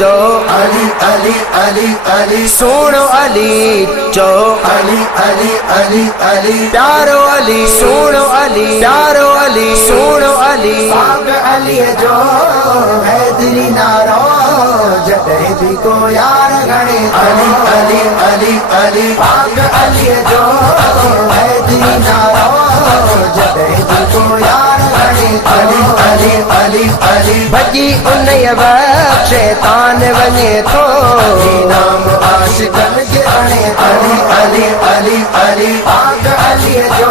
चो अली अली अली अली सोनो अली चो अली अली अली अली प्यारो अली सोनो अली प्यारो अली सोनो अली पाक अली जो हैदरी नारो जॾहिं बि को यार घणे अली अली अली अली पाक अली जो हैदरी नारो जॾहिं बि को यार घणे अली अली अली अली भॼी उन वक़्त शैतान वञे थो नाम आशिक़नि खे हणे अली अली अली अली पाक अली जो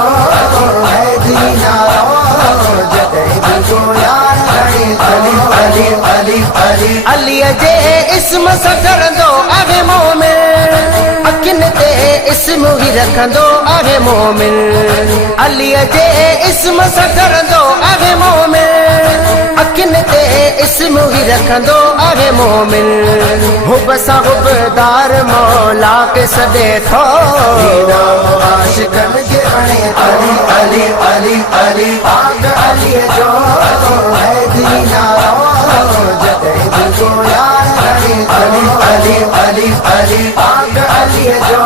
हैदरी नारो जॾहिं बि को यार घणे अली अली अली अली अलीअ जे इस्म सां करंदो आहे मोमिन अखियुनि ते इस्म ई रखंदो आहे मोमिन अलीअ जे इस्म सां करंदो आहे मोमिन अखियुनि ते इस्म ई रखंदो आहे मोमिन हुब सां हुबदार मौला खे सॾे थो नाम आशिक़नि खे हणे अली अली अली अली पाक अली जो हैदरी नारो जॾहिं बि को यार घणे अली अली अली अली पाक अली जो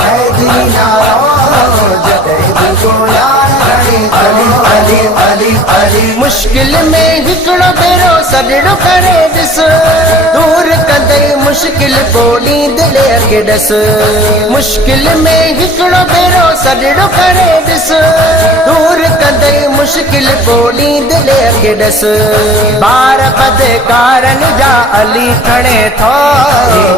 हैदरी नारो जॾहिं बि को यार घणे अली अली अली अली मुश्किल में हिकिड़ो भेरो सॾड़ो करे ॾिस दूर कंदई मुश्किल पोली दिलि खे ॾस मुश्किल में हिकिड़ो भेरो सॾड़ो करे ॾिस दूर कंदई मुश्किल पोली दिलि खे ॾस ॿार पदकारनि जा अली खणे थो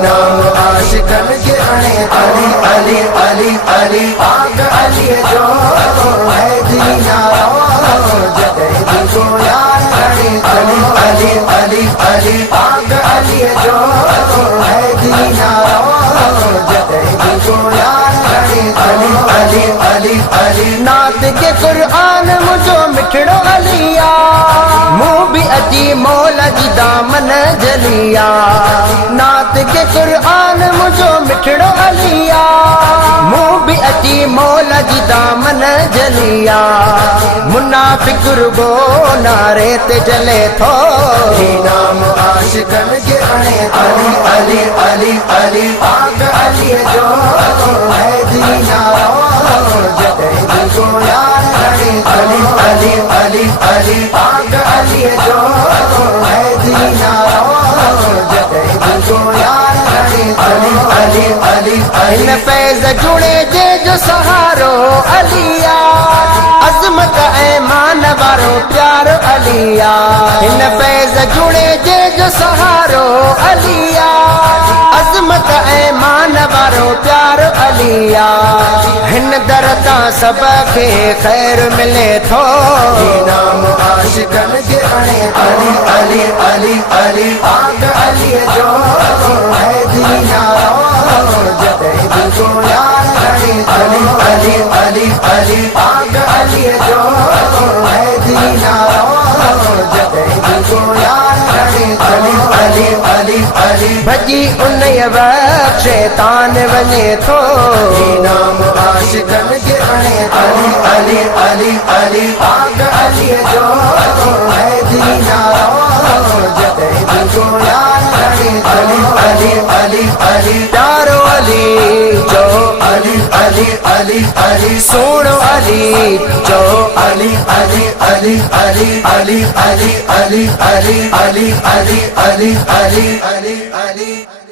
नाम आशिक़नि खे हणे अली अली अली अली पाक अली जो हैदरी नारो जॾहिं बि को यार घणे अली अली अली अली पाक अली जो हैदरी नारो जॾहिं बि को यार घणे अली अली अली अली नात के क़ुरान मुझो मिठड़ो अलिया मूं भी अजी मौला जी दामन जलिया नात के क़ुरान मुझो मिठड़ो अलिया मूं भी अजी मौला जी दामन जलिया मुनाफिक रुगो नारे ते जले थो नाम आशिक़नि खे हणे अली अली अली अली पाक अली जो हैदरी नारो जॾहिं बि को यार घणे अली अली अली अली पाक अली जो हैदरी नारो जॾहिं बि को यार घणे अली अली अली अली हिन फैज़ जुड़े जे जो सहारो अलिया अज़मत ऐं मान वारो प्यारो अलिया हिन फैज़ जुड़े जे जो सहारो अलिया अज़मत ऐं मान वारो प्यारो अलिया हिन दर तां सभ खे ख़ैर मिले थो नाम आशिक़नि खे हणे अली अली अली अली पाक अली जो हैदरी नारो जॾहिं बि को यार घणे अली अली अली अली पाक अली जो हैदरी नारो जॾहिं बि को यार घणे अली अली अली अली भॼी उन वक़्त शैतान वञे थो नाम आशिक़नि खे हणे अली अली अली अली पाक अली जो हैदरी नारो जॾहिं बि को यार घणे अली अली अली अली प्यारो अली चो अली अली अली अली सोनो अली चो अली अली अली अली अली अली अली अली अली अली अली अली अली